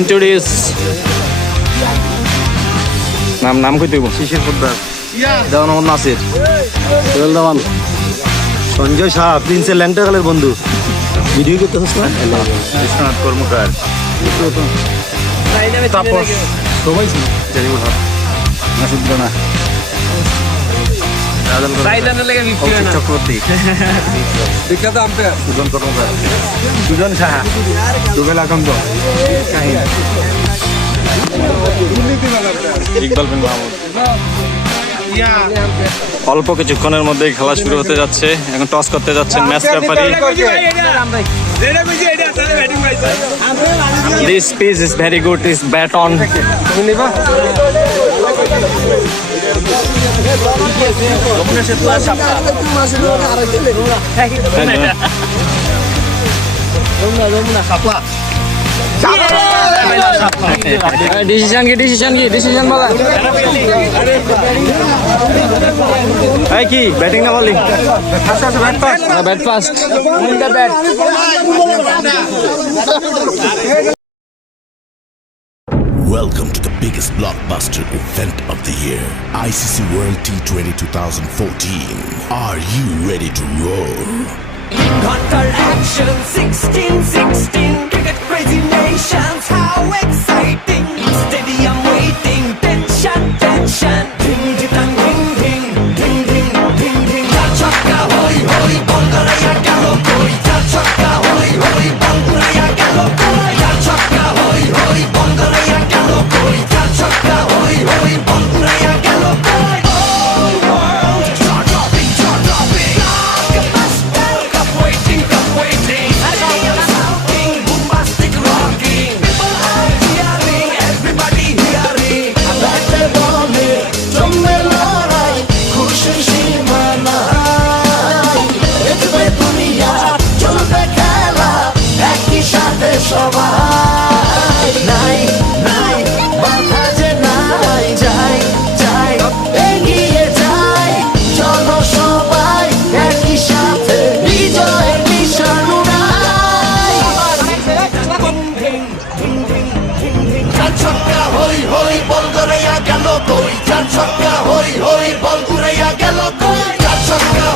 Introduce নাম কই দেব? শিশির পোদ্দার, দেওয়ান মোহাম্মদ নাসির, সোহেল দেওয়ান, সঞ্জয় শাহ, প্রিন্সের ল্যাংটাকালের বন্ধু। ভিডিও করতে হস না? বিশ্বনাথ কর্মকার, তাপস, সবাই ছিল, জারিবুল হক, মাসুদ রানা, অভিষেক চক্রবর্তী, বিখ্যাত আম্পায়ার সুজন কর্মকার, সুজন সাহা, রুবেল আকন্দ, শাহিন, ইকবাল বিন মাহমুদ। অল্প কিছুক্ষণের মধ্যে খেলা শুরু হতে যাচ্ছে। এখন টস করতে যাচ্ছেন match referee. This piece is very good. Is bat on. Decision বলা কি ব্যাটিং না bowling? Bat first. Welcome to the biggest blockbuster event of the year, ICC World T20 2014. Are you ready to roar? Hunter action 16-16 cricket crazy nations, how exciting! Stadium waiting, tension. Ding ding ding ding ding ding ding ding. Chakka hoi hoi, Bangalaya galo koi. Chakka hoi hoi, Bangalaya galo koi. Chakka hoi hoi, Bangalaya galo koi. Chakka hoi hoi, Bangalaya galo koi. All world jaw dropping. Blockbuster, cup waiting. Shouting, bombastic rocking. People are cheering, everybody hearing. Batter bowler, জমবে লড়াই, খুশি সীমানায়। দেখবে দুনিয়া, চলবে খেলা, একই সাথে সবাই। নাই বাধা যে নাই, যাই এগিয়ে যাই। চলো সবাই একই সাথে বিজয়ের নিশান উড়াই। চার ছক্কা হই হই, বল গড়াইয়া গেল কই। চার ছক্কা হই হই, বল উড়াইয়া গেল কই। চার ছক্কা